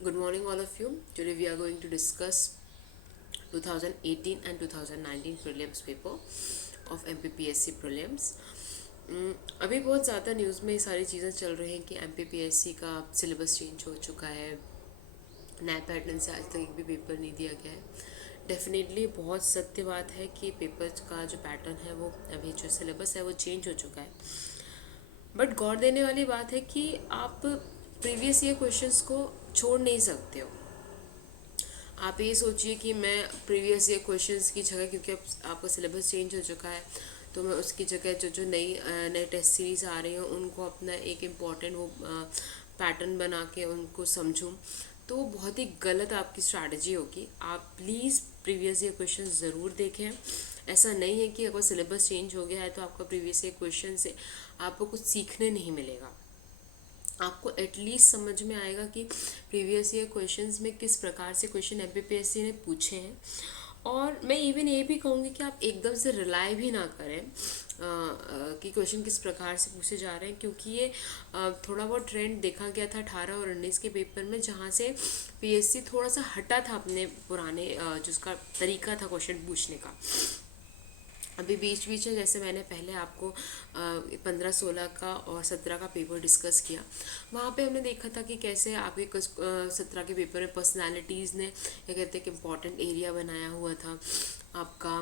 Good morning, all of you. Today we are going to discuss 2018 and 2019 prelims paper of MPPSC prelims. अभी बहुत ज़्यादा news में ये सारी चीज़ें चल रही हैं कि MPPSC का सिलेबस चेंज हो चुका है, नए पैटर्न से आज तक एक भी पेपर नहीं दिया गया है। डेफिनेटली बहुत सत्य बात है कि पेपर का जो पैटर्न है वो अभी जो सिलेबस है वो चेंज हो चुका है। बट गौर देने वाली बात है कि आप प्रीवियस ईयर क्वेश्चंस को छोड़ नहीं सकते हो। आप ये सोचिए कि मैं प्रीवियस ईयर क्वेश्चंस की जगह, क्योंकि अब आपका सिलेबस चेंज हो चुका है, तो मैं उसकी जगह जो जो नई टेस्ट सीरीज आ रही हैं उनको अपना एक इम्पॉर्टेंट वो पैटर्न बना के उनको समझूं, तो बहुत ही गलत आपकी स्ट्रैटेजी होगी। आप प्लीज़ प्रीवियस ईयर क्वेश्चन ज़रूर देखें। ऐसा नहीं है कि अगर सिलेबस चेंज हो गया है तो आपका प्रीवियस ईयर क्वेश्चन से आपको कुछ सीखने नहीं मिलेगा। आपको एटलीस्ट समझ में आएगा कि प्रीवियस ईयर क्वेश्चंस में किस प्रकार से क्वेश्चन एमपीपीएससी ने पूछे हैं। और मैं इवन ये भी कहूँगी कि आप एकदम से रिलाई भी ना करें कि क्वेश्चन किस प्रकार से पूछे जा रहे हैं, क्योंकि ये थोड़ा बहुत ट्रेंड देखा गया था 18 और 19 के पेपर में, जहाँ से पीएससी थोड़ा सा हटा था अपने पुराने जिसका तरीका था क्वेश्चन पूछने का। अभी बीच बीच में जैसे मैंने पहले आपको 15, 16 का और 17 का पेपर डिस्कस किया, वहाँ पे हमने देखा था कि कैसे आपके कुछ 17 के पेपर में पर्सनालिटीज़ ने क्या कहते हैं कि इम्पॉर्टेंट एरिया बनाया हुआ था आपका।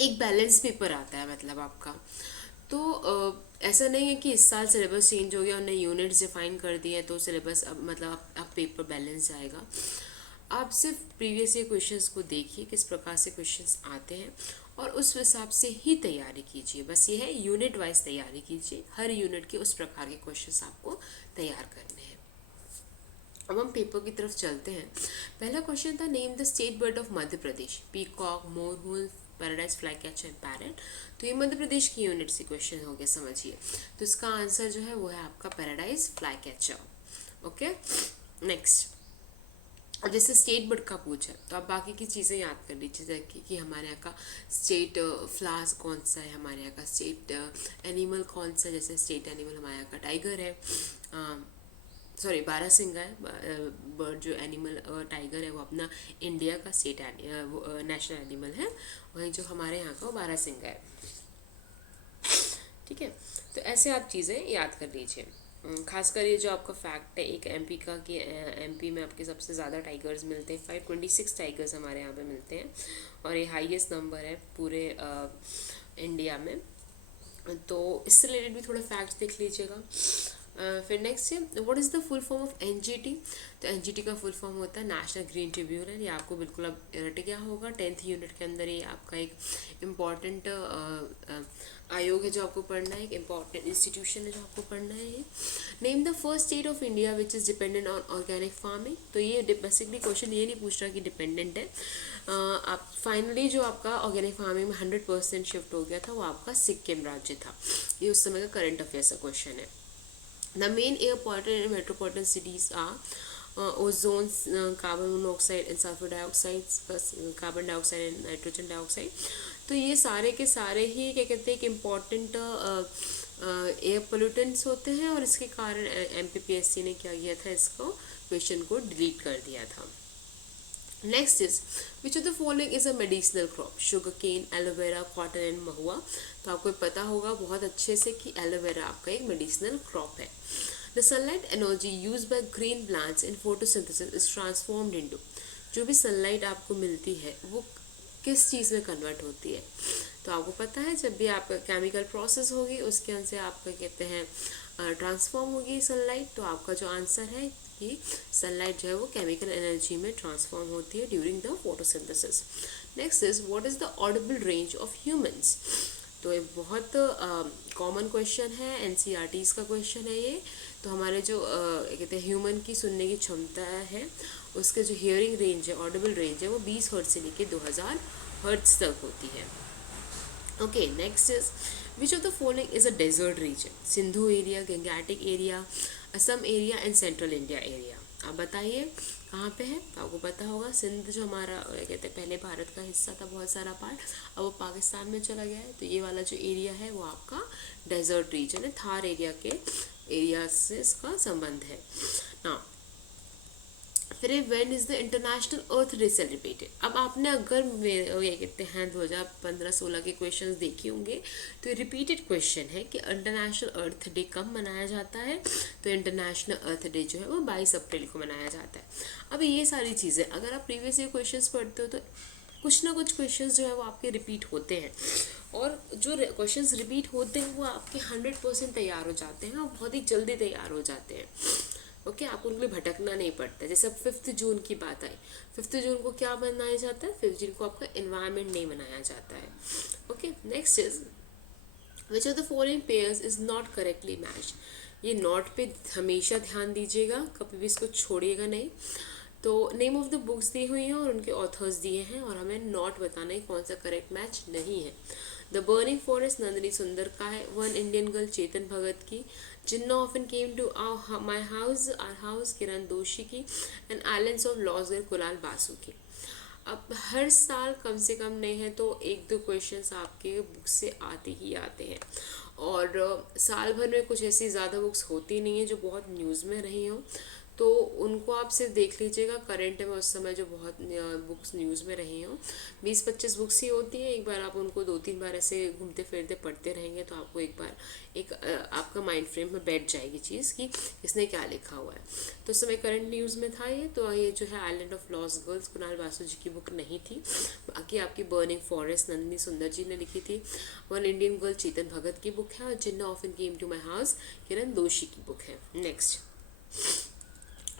एक बैलेंस पेपर आता है मतलब आपका। तो ऐसा नहीं है कि इस साल सिलेबस चेंज हो गया, उन्हें यूनिट्स डिफाइन कर दिए तो सिलेबस अब मतलब अब पेपर बैलेंस आएगा। आप सिर्फ प्रीवियस ईयर क्वेश्चंस को देखिए किस प्रकार से क्वेश्चंस आते हैं और उस हिसाब से ही तैयारी कीजिए। बस ये है, यूनिट वाइज तैयारी कीजिए, हर यूनिट के उस प्रकार के क्वेश्चंस आपको तैयार करने हैं। अब हम पेपर की तरफ चलते हैं। पहला क्वेश्चन था, name the state bird of Madhya Pradesh. Peacock, मोरहुल, paradise flycatcher and parrot. तो ये मध्य प्रदेश की यूनिट से क्वेश्चन हो गया, समझिए। तो इसका आंसर जो है वो है आपका paradise fly catcher. Okay, next. अब जैसे स्टेट बर्ड का पूछा तो आप बाकी की चीज़ें याद कर लीजिए, जैसे कि हमारे यहाँ का स्टेट फ्लावर्स कौन सा है, हमारे यहाँ का स्टेट एनिमल कौन सा है। जैसे स्टेट एनिमल हमारे यहाँ का टाइगर है, सॉरी बारहसिंगा है। बर्ड जो एनिमल टाइगर है वो अपना इंडिया का स्टेट नेशनल एनिमल है। वहीं जो हमारे यहाँ का वो बारहसिंगा है। ठीक है, तो ऐसे आप चीज़ें याद कर लीजिए। खासकर ये जो आपका फैक्ट है एक एमपी का कि एमपी में आपके सबसे ज़्यादा टाइगर्स मिलते हैं, 526 टाइगर्स हमारे यहाँ पे मिलते हैं और ये हाईएस्ट नंबर है पूरे इंडिया में। तो इससे रिलेटेड भी थोड़ा फैक्ट्स देख लीजिएगा। फिर नेक्स्ट है, what is the full form of NGT. तो एनजीटी का फुल फॉर्म होता है नेशनल ग्रीन ट्रिब्यूनल। ये आपको बिल्कुल अब रट गया होगा, 10th यूनिट के अंदर ये आपका एक इम्पॉर्टेंट आयोग है जो आपको पढ़ना है, एक इम्पॉर्टेंट इंस्टीट्यूशन है जो आपको पढ़ना है। ये name the first state of India which is dependent on organic farming. तो ये बेसिकली क्वेश्चन ये नहीं पूछ रहा कि डिपेंडेंट है। आप फाइनली जो आपका ऑर्गेनिक फार्मिंग में 100% शिफ्ट हो गया था वो आपका सिक्किम राज्य था। ये उस समय का करंट अफेयर्स का क्वेश्चन है। The main air pollutant in metropolitan cities are ozone, carbon monoxide and sulfur dioxide, carbon dioxide and nitrogen dioxide। तो ये सारे के सारे ही क्या कहते हैं कि इम्पॉर्टेंट एयर पोल्यूटेंट्स होते हैं और इसके कारण एमपीपीएससी ने क्या किया था, इसको क्वेश्चन को डिलीट कर दिया था। Next is which of the following is a medicinal crop. Sugarcane, aloe vera, cotton and mahua. तो आपको पता होगा बहुत अच्छे से कि एलोवेरा आपका एक मेडिसिनल क्रॉप है। The sunlight energy use by green plants in photosynthesis is transformed into. जो भी सनलाइट आपको मिलती है वो किस चीज़ में कन्वर्ट होती है। तो आपको पता है जब भी आप केमिकल प्रोसेस होगी उसके अंदर से आपका कहते हैं ट्रांसफॉर्म होगी सनलाइट। तो आपका जो आंसर है कि सनलाइट जो है वो केमिकल एनर्जी में ट्रांसफॉर्म होती है during the photosynthesis. Next is what is the Audible range of humans. तो ये बहुत कॉमन क्वेश्चन है, एनसीईआरटीज़ का क्वेश्चन है ये। तो हमारे जो कहते हैं ह्यूमन की सुनने की क्षमता है उसके जो हियरिंग रेंज है, ऑडिबल रेंज है, वो 20 हर्ट्ज से लेके 2000 हर्ट्ज तक होती है। Okay, next is which of the following is a desert region. Sindhu area, Gangetic area, Assam area and central India area. आप बताइए कहाँ पे है। तो आपको पता होगा सिंध जो हमारा कहते हैं पहले भारत का हिस्सा था बहुत सारा पार्ट, अब वो पाकिस्तान में चला गया है। तो ये वाला जो एरिया है वो आपका डेजर्ट रीजन है, थार एरिया के एरिया से इसका संबंध है ना। फिर when is the international earth day celebrated. अब आपने अगर ये कहते हैं 2015-16 के क्वेश्चंस देखे होंगे तो ये रिपीटेड क्वेश्चन है कि इंटरनेशनल अर्थ डे कब मनाया जाता है। तो इंटरनेशनल अर्थ डे जो है वो 22 अप्रैल को मनाया जाता है। अब ये सारी चीज़ें अगर आप प्रीवियस ईयर क्वेश्चंस पढ़ते हो तो कुछ ना कुछ क्वेश्चंस जो है वो आपके रिपीट होते हैं, और जो क्वेश्चंस रिपीट होते हैं वो आपके 100% तैयार हो जाते हैं और बहुत ही जल्दी तैयार हो जाते हैं। ओके, आपको उनके लिए भटकना नहीं पड़ता। जैसे अब 5 जून की बात आई, 5 जून को क्या मनाया जाता है? 5 जून को आपका एनवायरनमेंट डे मनाया जाता है। Okay, next is which of the following pairs is not correctly matched. ये नॉट पे हमेशा ध्यान दीजिएगा, कभी भी इसको छोड़िएगा नहीं। तो नेम ऑफ द बुक्स दी हुई हैं और उनके ऑथर्स दिए हैं और हमें नॉट बताना है कौन सा करेक्ट मैच नहीं है। The burning forest Nandini Sundar का है। One Indian girl Chetan Bhagat की। Jinnah often came to my house are house Kiran Doshi की। And islands of lost girl Kunal Basu की। अब हर साल कम से कम नहीं है तो 1-2 क्वेश्चंस आपके बुक से आते ही आते हैं, और साल भर में कुछ ऐसी ज़्यादा बुक्स होती नहीं है जो बहुत न्यूज़ में रही हों, तो उनको आप सिर्फ देख लीजिएगा करंट में उस समय जो बहुत बुक्स न्यूज़ में रही हों। 20-25 बुक्स ही होती हैं। एक बार आप उनको 2-3 बार ऐसे घूमते फिरते पढ़ते रहेंगे तो आपको एक बार आपका माइंड फ्रेम में बैठ जाएगी चीज़ कि इसने क्या लिखा हुआ है। तो उस समय करंट न्यूज़ में था ये, तो ये जो है island of lost girls Kunal Basu ji की बुक नहीं थी। बाकी आपकी बर्निंग फॉरेस्ट नंदिनी सुंदर जी ने लिखी थी। One Indian girl Chetan Bhagat की बुक है और Jinnah often came to my house Kiran Doshi की बुक है। Next,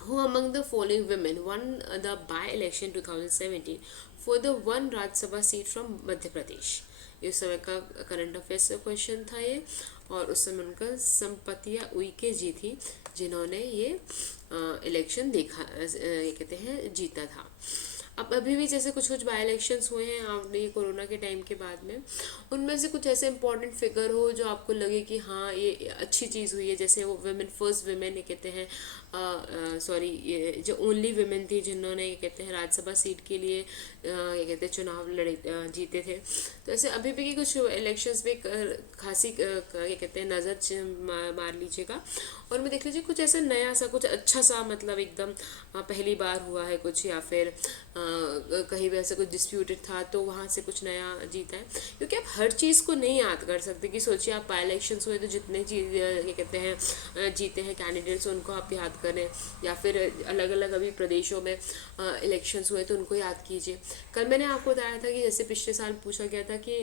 who among the following women won the by-election 2017 for the one Rajya Sabha seat from Madhya Pradesh. ये उस समय का करंट अफेयर्स का क्वेश्चन था ये, और उस समय उनका संपतिया उइके जी थी जिन्होंने ये इलेक्शन देखा, ये कहते हैं जीता था। अब अभी भी जैसे कुछ कुछ बाई इलेक्शंस हुए हैं आपने ये कोरोना के टाइम के बाद में, उनमें से कुछ ऐसे इंपॉर्टेंट फिगर हो जो आपको लगे कि हाँ ये अच्छी चीज़ हुई है। जैसे वो वुमेन फर्स्ट वुमेन ये कहते हैं सॉरी ये जो ओनली वुमेन थी जिन्होंने ये कहते हैं राज्यसभा सीट के लिए ये कहते हैं चुनाव लड़े जीते थे। तो ऐसे अभी भी कुछ इलेक्शंस में खासी ये कहते हैं नज़र मार लीजिएगा और मैं देख लीजिए कुछ ऐसा नया सा कुछ अच्छा सा, मतलब एकदम पहली बार हुआ है कुछ, या फिर कहीं भी ऐसा कुछ डिस्प्यूटेड था तो वहाँ से कुछ नया जीता है। क्योंकि आप हर चीज़ को नहीं याद कर सकते कि सोचिए आप बाई इलेक्शंस हुए तो जितने चीज़ ये कहते हैं जीते हैं कैंडिडेट्स उनको आप याद करें, या फिर अलग अलग अभी प्रदेशों में इलेक्शंस हुए तो उनको याद कीजिए। कल मैंने आपको बताया था कि जैसे पिछले साल पूछा गया था कि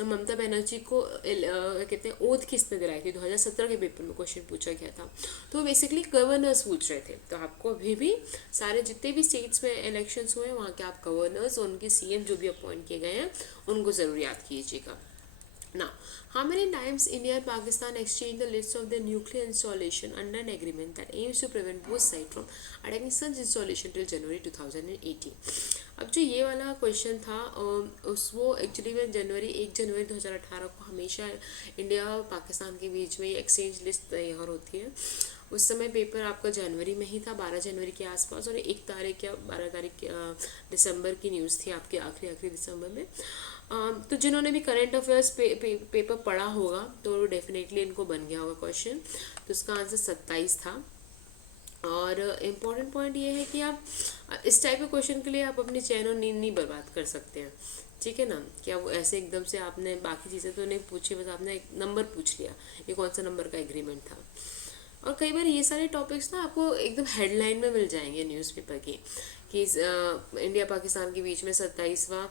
ममता बनर्जी को कहते हैं ओथ किसने दिलाई थी, 2017 के पेपर में क्वेश्चन पूछा गया था। तो बेसिकली गवर्नर्स पूछ रहे थे। तो आपको अभी भी सारे जितने भी स्टेट्स में इलेक्शंस हुए वहाँ के आप गवर्नर्स और उनके सीएम जो भी अपॉइंट किए गए हैं उनको ज़रूर याद कीजिएगा। Now, how many times India and Pakistan exchanged the lists of their nuclear installation under an agreement that aims to prevent both sides from attacking such installation till January 2018? अब जो ये वाला क्वेश्चन था उस वो एक्चुअली में1 जनवरी 2018 को हमेशा India और पाकिस्तान के बीच में ये एक्सचेंज लिस्ट तैयार होती है। उस समय पेपर आपका जनवरी में ही था, 12 जनवरी के आसपास, और 1 तारीख या 12 तारीख दिसंबर की न्यूज़ थी आपके आखिरी दिसंबर में। तो जिन्होंने भी करंट अफेयर्स पेपर पढ़ा होगा तो डेफिनेटली इनको बन गया होगा क्वेश्चन। तो उसका आंसर 27 था। और इम्पॉर्टेंट पॉइंट ये है कि आप इस टाइप के क्वेश्चन के लिए आप अपनी चैन और नींद नहीं बर्बाद कर सकते हैं, ठीक है ना। क्या वो ऐसे एकदम से आपने बाकी चीज़ें तो नहीं पूछी, बस आपने एक नंबर पूछ लिया ये कौन सा नंबर का एग्रीमेंट था। और कई बार ये सारे टॉपिक्स ना आपको एकदम हेडलाइन में मिल जाएंगे न्यूज़पेपर की कि इंडिया पाकिस्तान के बीच में 27वां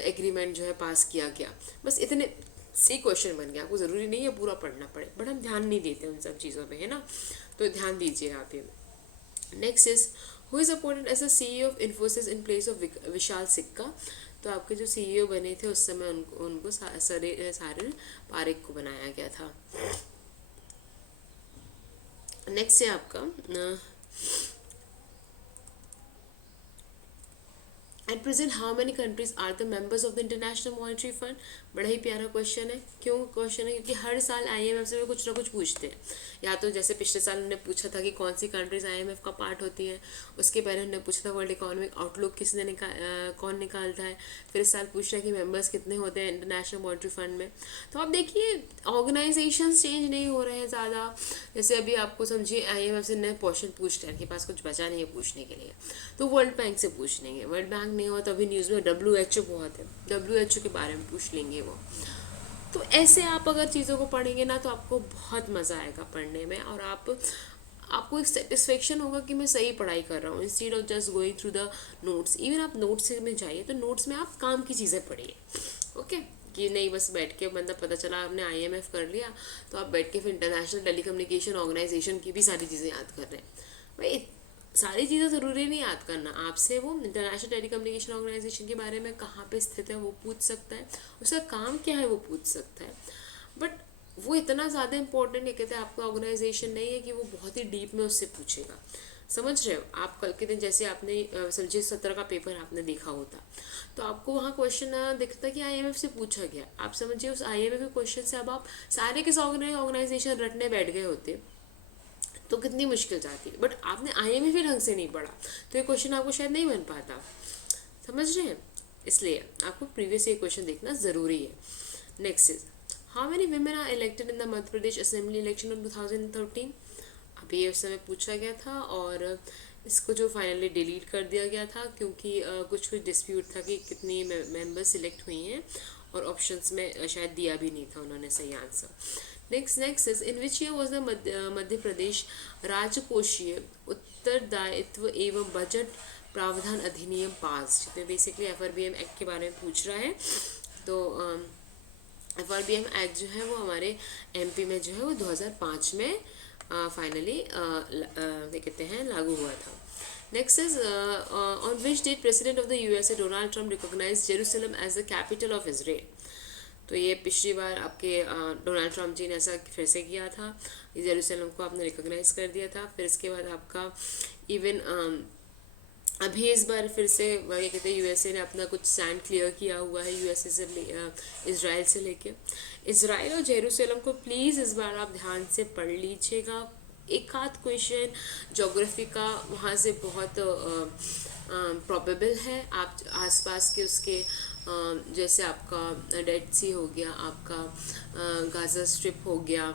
एग्रीमेंट जो है पास किया गया। बस इतने सी क्वेश्चन बन गया, आपको ज़रूरी नहीं है पूरा पढ़ना पड़े, बट हम ध्यान नहीं देते उन सब चीज़ों पे, है ना। तो ध्यान दीजिए आप ये। Next is who is appointed as a CEO of Infosys in place of Vishal Sikka. तो आपके जो CEO बने थे उस समय उनको सारिल पारेख को बनाया गया था। नेक्स्ट है आपका at present how many countries are the members of the International Monetary Fund. बड़ा ही प्यारा क्वेश्चन है। क्यों क्वेश्चन है? क्योंकि हर साल आईएमएफ से कुछ ना कुछ पूछते हैं। या तो जैसे पिछले साल उन्होंने पूछा था कि कौन सी कंट्रीज आईएमएफ का पार्ट होती हैं, उसके पहले उन्होंने पूछा था वर्ल्ड इकोनॉमिक आउटलुक कौन निकालता है। फिर इस साल पूछ रहा है कि मेंबर्स कितने होते हैं इंटरनेशनल मॉनेटरी फंड में। तो आप देखिए ऑर्गेनाइजेशन चेंज नहीं हो रहे हैं ज़्यादा। जैसे अभी आपको समझिए आईएमएफ से नए क्वेश्चन पूछ रहे हैं, के पास कुछ बचा नहीं है पूछने के लिए, तो वर्ल्ड बैंक से पूछ लेंगे। वर्ल्ड बैंक नहीं हो तो अभी न्यूज़ में WHO बहुत है, WHO के बारे में पूछ लेंगे वो। तो ऐसे आप अगर चीज़ों को पढ़ेंगे ना तो आपको बहुत मज़ा आएगा पढ़ने में, और आपको एक सेटिस्फेक्शन होगा कि मैं सही पढ़ाई कर रहा हूँ, instead of just going through the notes. Even आप नोट्स में जाइए तो नोट्स में आप काम की चीज़ें पढ़िए। ओके, कि नहीं बस बैठ के बंदा पता चला आपने आईएमएफ कर लिया तो आप बैठ के फिर इंटरनेशनल टेलीकम्युनिकेशन ऑर्गेनाइजेशन की भी सारी चीज़ें याद कर रहे हैं। भाई सारी चीज़ें ज़रूरी नहीं याद करना। आपसे वो इंटरनेशनल टेलीकम्युनिकेशन ऑर्गेनाइजेशन के बारे में कहाँ पे स्थित है वो पूछ सकता है, उसका काम क्या है वो पूछ सकता है। बट वो इतना ज़्यादा इंपॉर्टेंट है, कहते हैं आपका ऑर्गेनाइजेशन नहीं है कि वो बहुत ही डीप में उससे पूछेगा। समझ रहे हो? आप कल के दिन जैसे आपने समझिए 17 का पेपर आपने देखा होता, तो आपको वहाँ क्वेश्चन दिखता कि आईएमएफ से पूछा गया। आप समझिए उस आईएमएफ के क्वेश्चन से अब आप सारे के ऑर्गेनाइजेशन रटने बैठ गए होते तो कितनी मुश्किल जाती है। बट आपने आईएमएफ ही ढंग से नहीं पढ़ा तो ये क्वेश्चन आपको शायद नहीं बन पाता। समझ रहे हैं? इसलिए आपको प्रीवियस ये क्वेश्चन देखना ज़रूरी है। Next is how many women are elected in the Madhya Pradesh assembly election of 2013। अभी ये उस समय पूछा गया था और इसको जो फाइनली डिलीट कर दिया गया था क्योंकि कुछ डिस्प्यूट था कि कितनी मेंबर्स सिलेक्ट हुई हैं, और ऑप्शंस में शायद दिया भी नहीं था उन्होंने सही answer. Next is in which year was the Madhya Pradesh राजकोषीय उत्तरदायित्व एवं बजट प्रावधान अधिनियम पास। तो बेसिकली एफआरबीएम एक्ट के बारे में पूछ रहा है। तो एफआरबीएम एक्ट जो है वो हमारे एमपी में जो है वो 2005 में फाइनली क्या कहते हैं लागू हुआ था। Next is on which date president of the USA Donald Trump recognise Jerusalem as the capital of Israel. तो ये पिछली बार आपके डोनाल्ड ट्रम्प जी ने ऐसा फिर से किया था, जेरूसलम को आपने रिकॉग्नाइज कर दिया था। फिर इसके बाद आपका इवन अभी इस बार फिर से ये कहते हैं यूएसए ने अपना कुछ स्टैंड क्लियर किया हुआ है यूएसए से इज़राइल से लेके। इज़राइल और जेरूसलम को प्लीज़ इस बार आप ध्यान से पढ़ लीजिएगा। एक आध क्वेश्चन ज्योग्राफी का वहाँ से बहुत प्रोबेबल है। आप आसपास के उसके जैसे आपका डेड सी हो गया, आपका गाज़ा स्ट्रिप हो गया,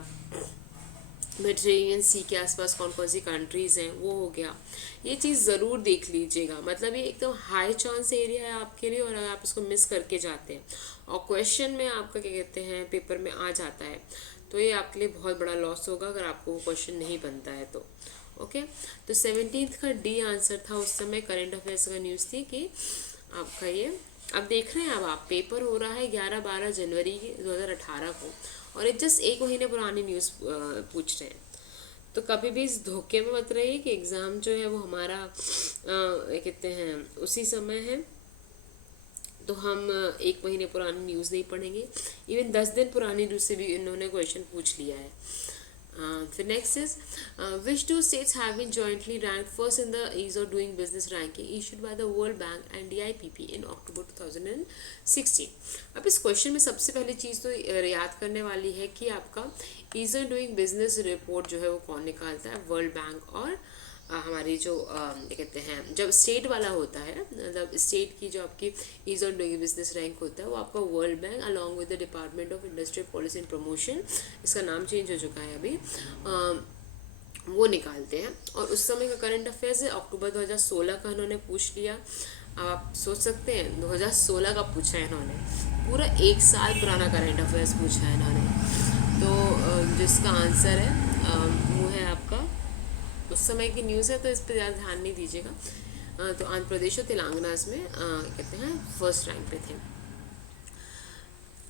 मेडिटेरेनियन सी के आसपास कौन कौन सी कंट्रीज़ हैं वो हो गया, ये चीज़ ज़रूर देख लीजिएगा। मतलब ये एकदम हाई चांस एरिया है आपके लिए, और अगर आप इसको मिस करके जाते हैं और क्वेश्चन में आपका क्या कहते हैं पेपर में आ जाता है तो ये आपके लिए बहुत बड़ा लॉस होगा अगर आपको वो क्वेश्चन नहीं बनता है तो। ओके, तो 17 का डी आंसर था उस समय। करंट अफेयर्स का न्यूज़ थी कि आपका ये अब देख रहे हैं। अब आप पेपर हो रहा है 11-12 जनवरी 2018 को, और ये जस्ट एक महीने पुरानी न्यूज़ पूछ रहे हैं। तो कभी भी इस धोखे में मत रहिए कि एग्ज़ाम जो है वो हमारा कहते हैं उसी समय है, तो हम एक महीने पुरानी न्यूज़ नहीं पढ़ेंगे। इवन 10 दिन पुरानी न्यूज़ से भी इन्होंने क्वेश्चन पूछ लिया है। फिर next is which two states have been jointly rank first in the ease of doing business ranking issued by the World Bank and DIPP in October 2016। अब इस क्वेश्चन में सबसे पहली चीज़ तो याद करने वाली है कि आपका ease of doing business report जो है वो कौन निकालता है, वर्ल्ड बैंक और हमारी जो क्या कहते हैं जब स्टेट वाला होता है, मतलब स्टेट की जो आपकी ease on doing business rank होता है वो आपका world bank along with the department of industrial policy and promotion, इसका नाम चेंज हो चुका है अभी, वो निकालते हैं। और उस समय का करंट अफेयर्स है अक्टूबर 2016 का इन्होंने पूछ लिया। अब आप सोच सकते हैं 2016 का पूछा है इन्होंने, पूरा 1 साल पुराना करंट अफेयर्स पूछा है इन्होंने। तो जिसका आंसर है वो है आपका उस समय की न्यूज़ है, तो इस पर ज़्यादा ध्यान नहीं दीजिएगा। तो आंध्र प्रदेश और तेलंगाना इसमें कहते हैं फर्स्ट रैंक पे थे।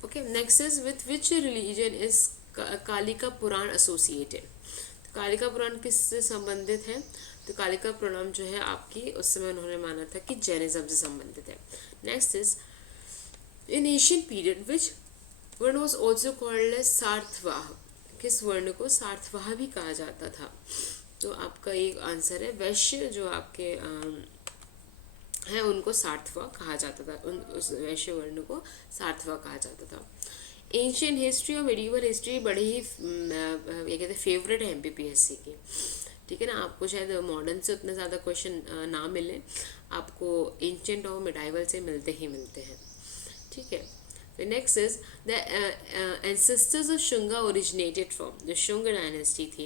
Okay, next is with which religion is Kalika Purana associated. तो कालिका पुराण किससे संबंधित है? तो कालिका पुराण जो है आपकी उस समय उन्होंने माना था कि जैनिज्म से संबंधित है। Next is in Asian period which वर्ण वॉज ऑल्सो कॉल्ड एज सार्थवाह। किस वर्ण को सार्थवाह भी कहा जाता था? तो आपका एक आंसर है वैश्य, जो आपके है उनको सार्थवा कहा जाता था, उस वैश्य वर्ण को सार्थवा कहा जाता था। एंशियंट हिस्ट्री और मेडिवल हिस्ट्री बड़े ही ये कहते हैं फेवरेट है एमपीपीएससी की, ठीक है ना। आपको शायद मॉडर्न से उतने ज़्यादा क्वेश्चन ना मिले, आपको एंशियंट और मिडाइवल से मिलते ही मिलते हैं, ठीक है। The next is the ancestors of Shunga originated from, जो शुंग डायनेस्टी थी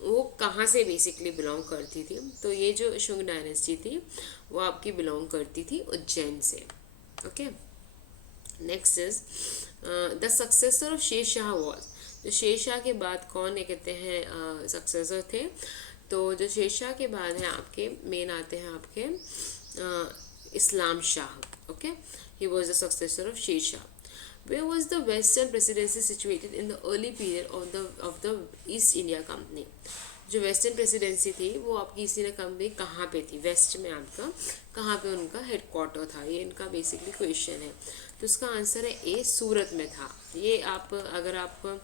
वो कहाँ से बेसिकली बिलोंग करती थी, तो ये जो शुंग डायनेस्टी थी वो आपकी बिलोंग करती थी उज्जैन से, okay. Next is the successor of Sher Shah was, जो शेरशाह के बाद कौन ये कहते हैं सक्सेसर थे, तो जो शेरशाह के बाद हैं आपके मेन आते हैं आपके Islam Shah, okay. He was the successor of Sher Shah. Where was the Western Presidency situated in the early period of the East India Company? जो वेस्टर्न प्रेसिडेंसी थी वो आपकी ईस्ट इंडिया कंपनी कहाँ पे थी, वेस्ट में आपका कहाँ पे उनका हेडक्वार्टर था, ये इनका बेसिकली क्वेश्चन है। तो इसका आंसर है ए, सूरत में था। ये आप अगर आपको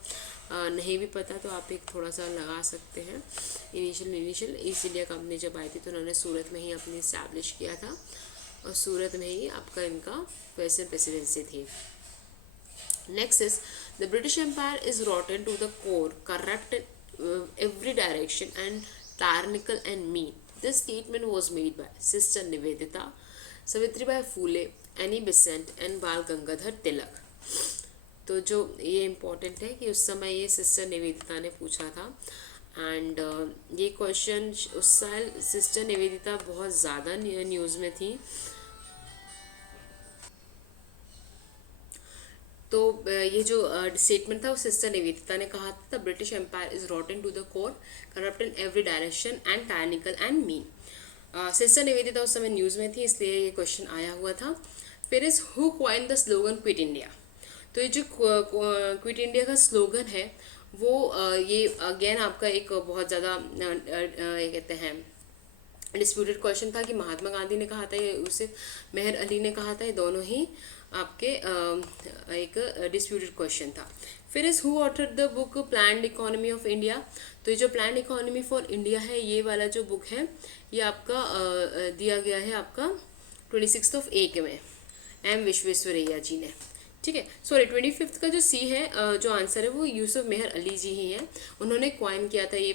नहीं भी पता तो आप एक थोड़ा सा लगा सकते हैं। इनिशियल ईस्ट इंडिया कंपनी जब आई थी तो उन्होंने सूरत में ही अपनी इस्टेब्लिश किया था और सूरत में ही आपका इनका वेस्टर्न प्रेसिडेंसी थी। Next is the British Empire is rotten to the core, corrupt in every direction and tyrannical and mean. This statement was made by Sister Nivedita, Savitribai Phule, Annie Besant and Bal Gangadhar Tilak. तो जो ये important है कि उस समय ये sister Nivedita ने पूछा था एंड ये क्वेश्चन उस साल सिस्टर निवेदिता बहुत ज़्यादा न्यूज़ में थी। तो ये जो स्टेटमेंट था वो सिस्टर निवेदिता ने कहा था, the British empire is rotten to the core, corrupt in every direction and tyrannical and mean. Sister Nivedita उस समय न्यूज़ में थी इसलिए ये क्वेश्चन आया हुआ था। फिर is who coin the slogan quit India, तो ये जो क्विट इंडिया का स्लोगन है वो ये अगेन आपका एक बहुत ज़्यादा ये कहते हैं डिस्प्यूटेड क्वेश्चन था कि महात्मा गांधी ने कहा था या उसे मेहर अली ने कहा था, ये दोनों ही आपके एक डिस्प्यूटेड क्वेश्चन था। फिर is who authored the book planned economy of India, तो ये जो प्लान्ड इकोनॉमी फॉर इंडिया है ये वाला जो बुक है ये आपका दिया गया है आपका 26 एक में एम विश्वेश्वरैया जी ने, ठीक है। सॉरी 25 का जो सी है जो आंसर है वो यूसुफ मेहर अली जी ही हैं, उन्होंने क्वाइन किया था ये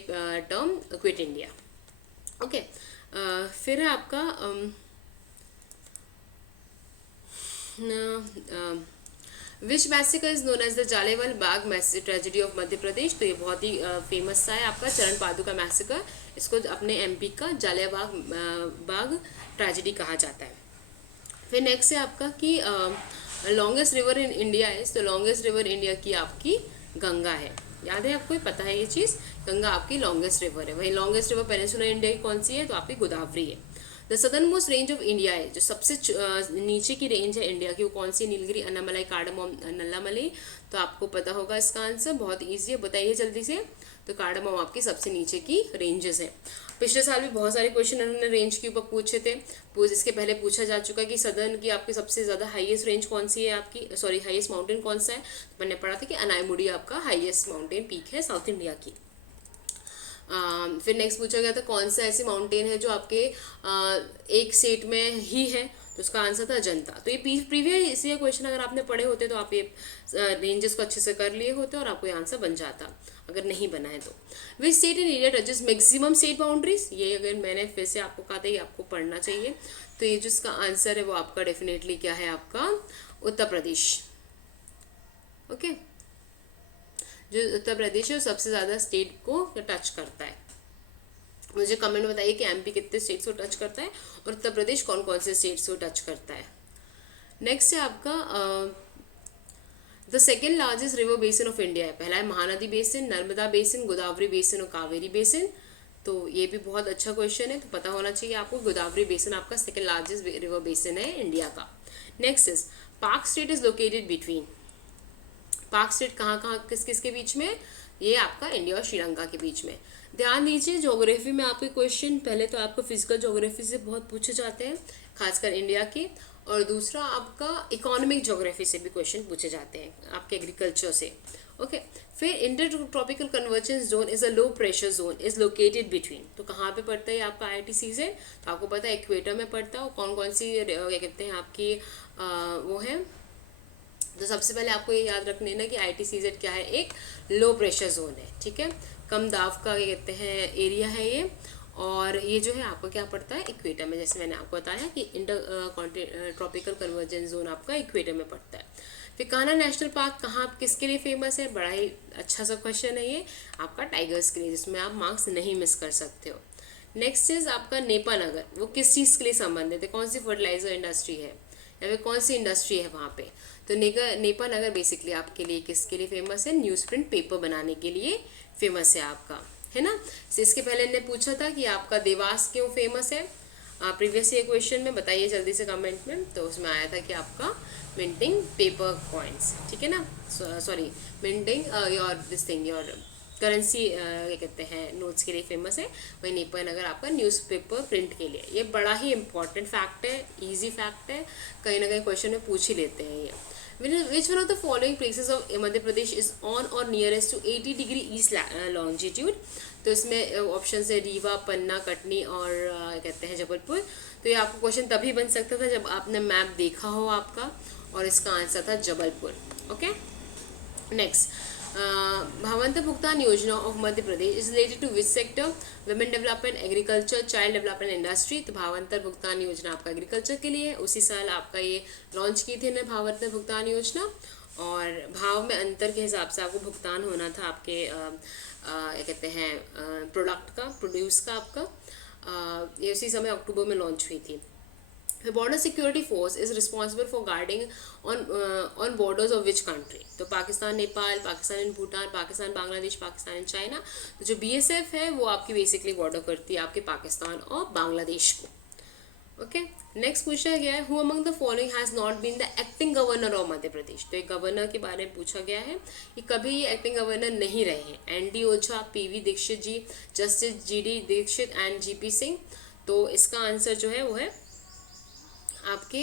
टर्म क्विट इंडिया, ओके। फिर है आपका which massacre is known as the Jallianwala Bagh tragedy of Madhya Pradesh, तो ये बहुत ही फेमस सा है आपका चरण पादुका मैसेकर, इसको अपने एमपी का जालियांवाला बाग ट्रेजेडी कहा जाता है। फिर नेक्स्ट है आपका कि longest river in India is, तो लॉन्गेस्ट रिवर इंडिया की आपकी गंगा है, याद है आपको, पता है ये चीज़, गंगा आपकी लॉन्गेस्ट रिवर है। वही लॉन्गेस्ट रिवर पेनिनसुलर इंडिया की कौन सी है, तो आपकी गोदावरी है। The southern most range of India है, जो सबसे नीचे की रेंज है इंडिया की वो कौन सी, नीलगिरी, अन्नामलाई, कार्डामम, नल्लामलाई, तो आपको पता होगा इसका आंसर, बहुत ईजी है, बताइए जल्दी से। तो कार्डामम आपकी सबसे नीचे की रेंजेस है। पिछले साल भी बहुत सारे क्वेश्चन उन्होंने रेंज के ऊपर पूछे थे, इसके पहले पूछा जा चुका है कि सदर्न की आपकी सबसे ज़्यादा हाईएस्ट रेंज कौन सी है आपकी, सॉरी हाईएस्ट माउंटेन कौन सा है, तो मैंने पढ़ा था कि अनाईमुड़ी आपका हाईएस्ट माउंटेन पीक है साउथ इंडिया की। फिर नेक्स्ट पूछा गया था कौन सा ऐसी माउंटेन है जो आपके एक स्टेट में ही है, तो उसका आंसर था अजंता। तो ये प्रीवियस ईयर क्वेश्चन अगर आपने पढ़े होते तो आप ये रेंजेस को अच्छे से कर लिए होते और आपको ये आंसर बन जाता, अगर नहीं बना है तो। Which state in India touches maximum state boundaries, ये अगर मैंने फिर से आपको कहा था ये आपको पढ़ना चाहिए, तो ये जो इसका आंसर है वो आपका डेफिनेटली क्या है, आपका उत्तर प्रदेश, ओके। जो उत्तर प्रदेश है वो सबसे ज़्यादा स्टेट को टच करता है। मुझे कमेंट में बताइए कि एमपी कितने स्टेट्स को टच करता है और उत्तर प्रदेश कौन कौन से स्टेट्स को टच करता है। नेक्स्ट है आपका the second largest river basin of India है, पहला है Mahanadi basin, Narmada basin, Godavari basin और कावेरी बेसिन, तो ये भी बहुत अच्छा क्वेश्चन है, तो पता होना चाहिए आपको। गोदावरी बेसिन आपका सेकेंड लार्जेस्ट रिवर बेसिन है इंडिया का। नेक्स्ट इज पाक स्टेट इज लोकेटेड बिटवीन, पाक स्टेट कहाँ किस किस के बीच में, ये आपका इंडिया और श्रीलंका के बीच में। ध्यान दीजिए ज्योग्राफी में आपके क्वेश्चन पहले तो आपको फिजिकल ज्योग्राफी से बहुत पूछे जाते हैं खासकर इंडिया के, और दूसरा आपका इकोनॉमिक ज्योग्राफी से भी क्वेश्चन पूछे जाते हैं आपके एग्रीकल्चर से, ओके। फिर inter tropical convergence zone is a low pressure zone is located between, तो कहाँ पे पड़ता है आपका IITCZ, तो आपको पता है इक्वेटर में पड़ता है। और कौन कौन सी क्या कहते हैं आपकी वो है, तो सबसे पहले आपको ये याद रखने ना कि IITCZ क्या है, एक लो प्रेशर जोन है, ठीक है, कम दाब का क्या कहते हैं एरिया है ये। और ये जो है आपको क्या पड़ता है इक्वेटर में, जैसे मैंने आपको बताया कि इंटर ट्रॉपिकल कन्वर्जेंस जोन आपका इक्वेटर में पड़ता है। फिर कान्हा नेशनल पार्क कहाँ किसके लिए फेमस है, बड़ा ही अच्छा सा क्वेश्चन है ये आपका, टाइगर्स के लिए, जिसमें आप मार्क्स नहीं मिस कर सकते हो। नेक्स्ट इज आपका नेपा नगर, वो किस चीज़ के लिए संबंधित है, कौन सी फर्टिलाइजर इंडस्ट्री है या फिर कौन सी इंडस्ट्री है वहाँ पे। तो नेपा नगर बेसिकली आपके लिए किसके लिए फेमस है, न्यूज़ प्रिंट पेपर बनाने के लिए फेमस है आपका, है ना। तो इसके पहले ने पूछा था कि आपका देवास क्यों फेमस है, प्रीवियस ईयर क्वेश्चन में बताइए जल्दी से कमेंट में। तो उसमें आया था कि आपका मिंटिंग पेपर कॉइन्स, ठीक है ना, sorry minting your this thing your currency क्या कहते हैं नोट्स के लिए फेमस है। वही नेपा नगर आपका न्यूज़पेपर प्रिंट के लिए। ये बड़ा ही इंपॉर्टेंट फैक्ट है, इजी फैक्ट है, कहीं ना कहीं क्वेश्चन में पूछ ही लेते हैं ये। Which one of the following places of Madhya Pradesh is on or nearest to 80 degree east longitude, तो इसमें ऑप्शन है रीवा, पन्ना, कटनी और कहते हैं जबलपुर। तो ये आपको क्वेश्चन तभी बन सकता था जब आपने मैप देखा हो आपका, और इसका आंसर था Jabalpur. Okay, next Bhavantar Bhugtan Yojana of Madhya Pradesh is related to which sector, women development, agriculture, child development, industry. तो भावांतर भुगतान योजना आपका एग्रीकल्चर के लिए है, उसी साल आपका ये लॉन्च की थी ना भावांतर भुगतान योजना। और भाव में अंतर के हिसाब से आपको भुगतान होना था आपके क्या कहते हैं प्रोडक्ट का, प्रोड्यूस का आपका। ये उसी समय अक्टूबर में लॉन्च हुई थी। The border security force is responsible for guarding on borders of which country? तो Pakistan Nepal, Pakistan and Bhutan, Pakistan Bangladesh, Pakistan and China. तो जो BSF है वो आपकी बेसिकली बॉर्डर करती है आपके पाकिस्तान और बांग्लादेश को। ओके, नेक्स्ट पूछा गया है who among the following has not been the acting governor of Madhya Pradesh. तो एक गवर्नर के बारे में पूछा गया है कि कभी ये एक्टिंग गवर्नर नहीं रहे हैं। ND Ojha, PV Dikshit ji, justice GD Dikshit and GP Singh. तो इसका आंसर जो है वो है आपके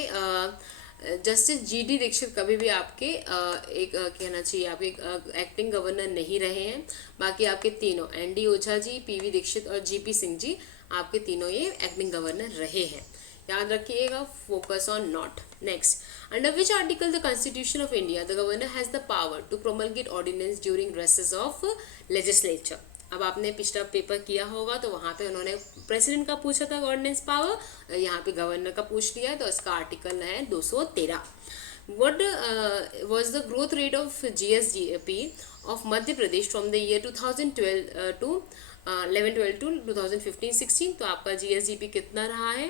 जस्टिस GD दीक्षित कभी भी आपके एक कहना चाहिए आपके एक्टिंग गवर्नर नहीं रहे हैं। बाकी आपके तीनों ND ओझा जी, PV दीक्षित और GP सिंह जी आपके तीनों ये एक्टिंग गवर्नर रहे हैं, याद रखिएगा, focus on not. Next, under which article the constitution of India the governor has the power to promulgate ordinance during recess of legislature. अब आपने पिछला पेपर किया होगा तो वहाँ पे उन्होंने प्रेसिडेंट का पूछा था ऑर्डिनेंस पावर, यहाँ पे गवर्नर का पूछ लिया है। तो इसका आर्टिकल है 213। What was the growth rate of GSDP of Madhya Pradesh from the year 2012 to 11-12 to 2015-16? तो आपका GSDP कितना रहा है,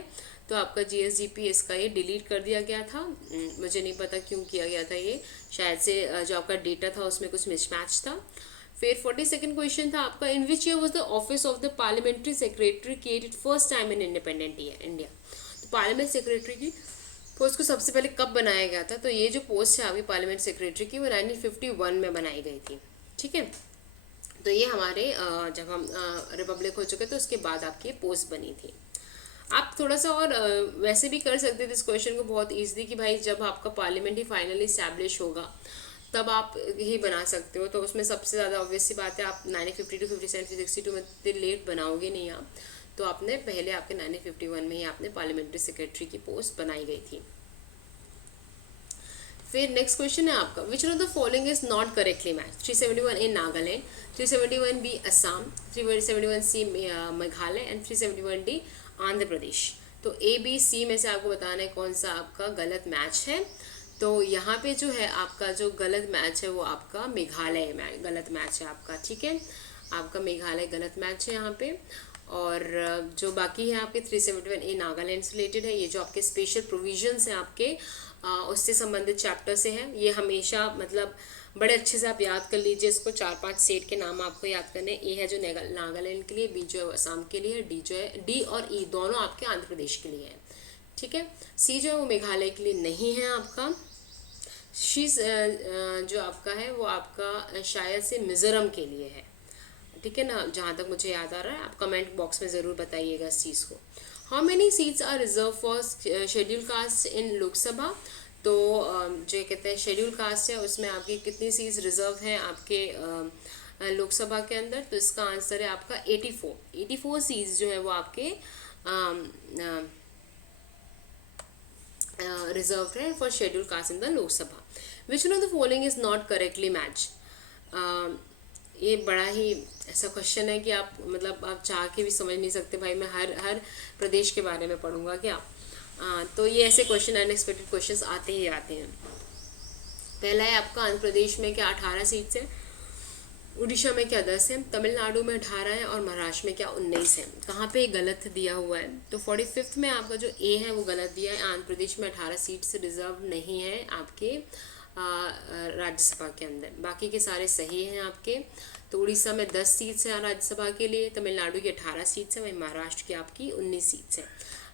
तो आपका GSDP इसका ये डिलीट कर दिया गया था, मुझे नहीं पता क्यों किया गया था ये, शायद से जो आपका डेटा था उसमें कुछ मिसमैच था। फिर 42nd क्वेश्चन था आपका in which year was the office of the parliamentary secretary created first time in independent India. तो पार्लियामेंट सेक्रेटरी की पोस्ट को सबसे पहले कब बनाया गया था, तो ये जो पोस्ट है आपकी पार्लियामेंट सेक्रेटरी की वो 1951 में बनाई गई थी, ठीक है। तो ये हमारे जब हम रिपब्लिक हो चुके थे उसके बाद आपकी पोस्ट बनी थी। आप थोड़ा सा और वैसे भी कर सकते थे इस क्वेश्चन को बहुत ईजिली कि भाई जब आपका पार्लियामेंट ही फाइनली इस्टेब्लिश होगा तब आप ही बना सकते हो। तो उसमें सबसे ज़्यादा ऑब्वियस सी बात है आप 1952, 57, 62 में इतने लेट बनाओगे नहीं आप, तो आपने पहले आपके 1951 में ही आपने पार्लियामेंट्री सेक्रेटरी की पोस्ट बनाई गई थी। फिर नेक्स्ट क्वेश्चन है आपका which of the following is not correctly match. 371 A Nagaland, 371 B Assam, 371 C Meghalaya and 371 D Andhra Pradesh. तो ABC में से आपको बताना है कौन सा आपका गलत मैच है। तो यहाँ पे जो है आपका जो गलत मैच है वो आपका मेघालय गलत मैच है आपका, ठीक है, आपका मेघालय गलत मैच है यहाँ पे। और जो बाकी है आपके 371 A नागालैंड से रिलेटेड है, ये जो आपके स्पेशल प्रोविजंस हैं आपके उससे संबंधित चैप्टर से है। ये हमेशा मतलब बड़े अच्छे से आप याद कर लीजिए इसको, 4-5 स्टेट के नाम आपको याद करने। ए है जो नागालैंड के लिए, B जो है असम के लिए, D और E दोनों आपके आंध्र प्रदेश के लिए है, ठीक है। C जो है वो मेघालय के लिए नहीं है आपका। शीज जो आपका है वो आपका शायद से मिज़ोरम के लिए है, ठीक है ना, जहाँ तक मुझे याद आ रहा है। आप कमेंट बॉक्स में ज़रूर बताइएगा इस चीज़ को। How many seats are reserve for schedule caste in Lok Sabha. तो जो कहते हैं शेड्यूल कास्ट है उसमें आपकी कितनी सीट्स रिजर्व हैं आपके लोकसभा के अंदर, तो इसका आंसर है आपका 84 सीट्स जो है वो आपके रिजर्व है for schedule caste in the Lok Sabha. Which one of the following is not correctly match. ये बड़ा ही ऐसा क्वेश्चन है कि आप मतलब आप चाह के भी समझ नहीं सकते भाई मैं हर प्रदेश के बारे में पढ़ूंगा क्या। तो ये ऐसे क्वेश्चन अनएक्सपेक्टेड क्वेश्चंस आते ही आते हैं। पहला है आपका आंध्र प्रदेश में क्या 18 सीट्स है, उड़ीसा में क्या 10 है, तमिलनाडु में 18 है और महाराष्ट्र में क्या 19 है। कहाँ पे गलत दिया हुआ है, तो 45th में आपका जो ए है वो गलत दिया है। आंध्र प्रदेश में 18 सीट्स रिजर्व नहीं है आपके राज्यसभा के अंदर, बाकी के सारे सही हैं आपके। तो उड़ीसा में 10 सीट्स हैं राज्यसभा के लिए, तमिलनाडु की 18 सीट्स हैं, वहीं महाराष्ट्र की आपकी 19 सीट्स हैं।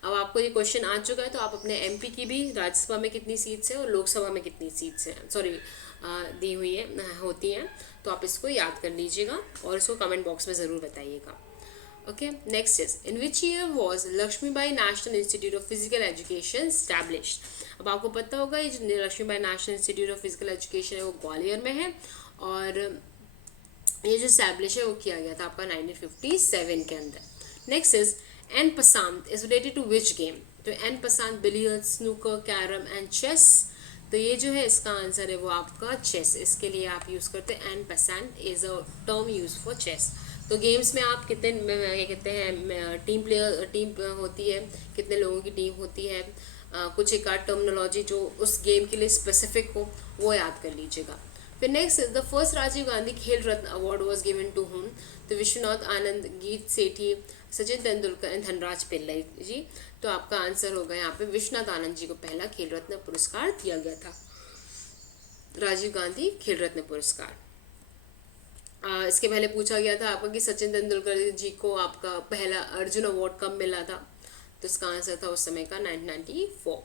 अब आपको ये क्वेश्चन आ चुका है तो आप अपने एमपी की भी राज्यसभा में कितनी सीट्स हैं और लोकसभा में कितनी सीट्स हैं दी हुई है होती हैं, तो आप इसको याद कर लीजिएगा और इसको कमेंट बॉक्स में ज़रूर बताइएगा। Okay, next is in which year was Lakshmibai national institute of physical education established. अब आपको पता होगा ये जो Lakshmibai national institute of physical education है वो ग्वालियर में है और ये जो स्टैब्लिश है वो किया गया था आपका 1957 के अंदर। Next is en passant is related to which game. तो en passant billiards, snooker, carrom and chess. तो ये जो है इसका आंसर है वो आपका चेस। इसके लिए आप यूज़ करते हैं en passant is a term use for chess. तो गेम्स में आप कितने ये कहते हैं टीम होती है, कितने लोगों की टीम होती है, कुछ एक आध टर्मिनोलॉजी जो उस गेम के लिए स्पेसिफिक हो वो याद कर लीजिएगा। फिर next the first Rajiv Gandhi Khel Ratna award was given to whom. तो विश्वनाथ आनंद, गीत सेठी, सचिन तेंदुलकर एंड धनराज पिल्लाई जी। तो आपका आंसर होगा यहाँ पे विश्वनाथ आनंद जी को पहला खेल रत्न पुरस्कार दिया गया था, राजीव गांधी खेल रत्न पुरस्कार। इसके पहले पूछा गया था आपका कि सचिन तेंदुलकर जी को आपका पहला अर्जुन अवार्ड कब मिला था, तो इसका आंसर था उस समय का 1994।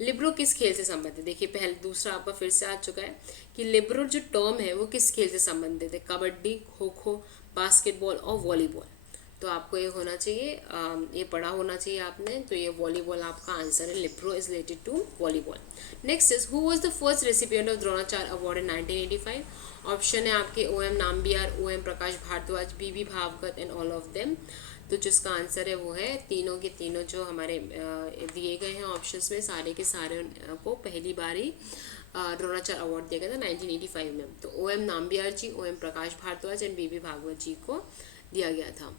लिब्रो किस खेल से संबंधित। देखिए पहले दूसरा आपका फिर से आ चुका है कि लिब्रो जो टर्म है वो किस खेल से संबंधित है, कबड्डी, खो खो, बास्केटबॉल और वॉलीबॉल। तो आपको ये होना चाहिए, ये पढ़ा होना चाहिए आपने, तो ये वॉलीबॉल आपका आंसर है। Libero is related to volleyball. Next is who was the first recipient of Dronacharya award in 1985। Option है आपके OM Nambiar, OM Prakash Bhardwaj, BB Bhagwat and all of them. तो जिसका आंसर है वो है तीनों के तीनों जो हमारे दिए गए हैं ऑप्शंस में, सारे के सारे को पहली बार ही द्रोणाचार्य अवार्ड दिया गया था 1985 में। तो OM Nambiar ji, OM Prakash Bharadwaj and BB Bhagwat ji को दिया गया था।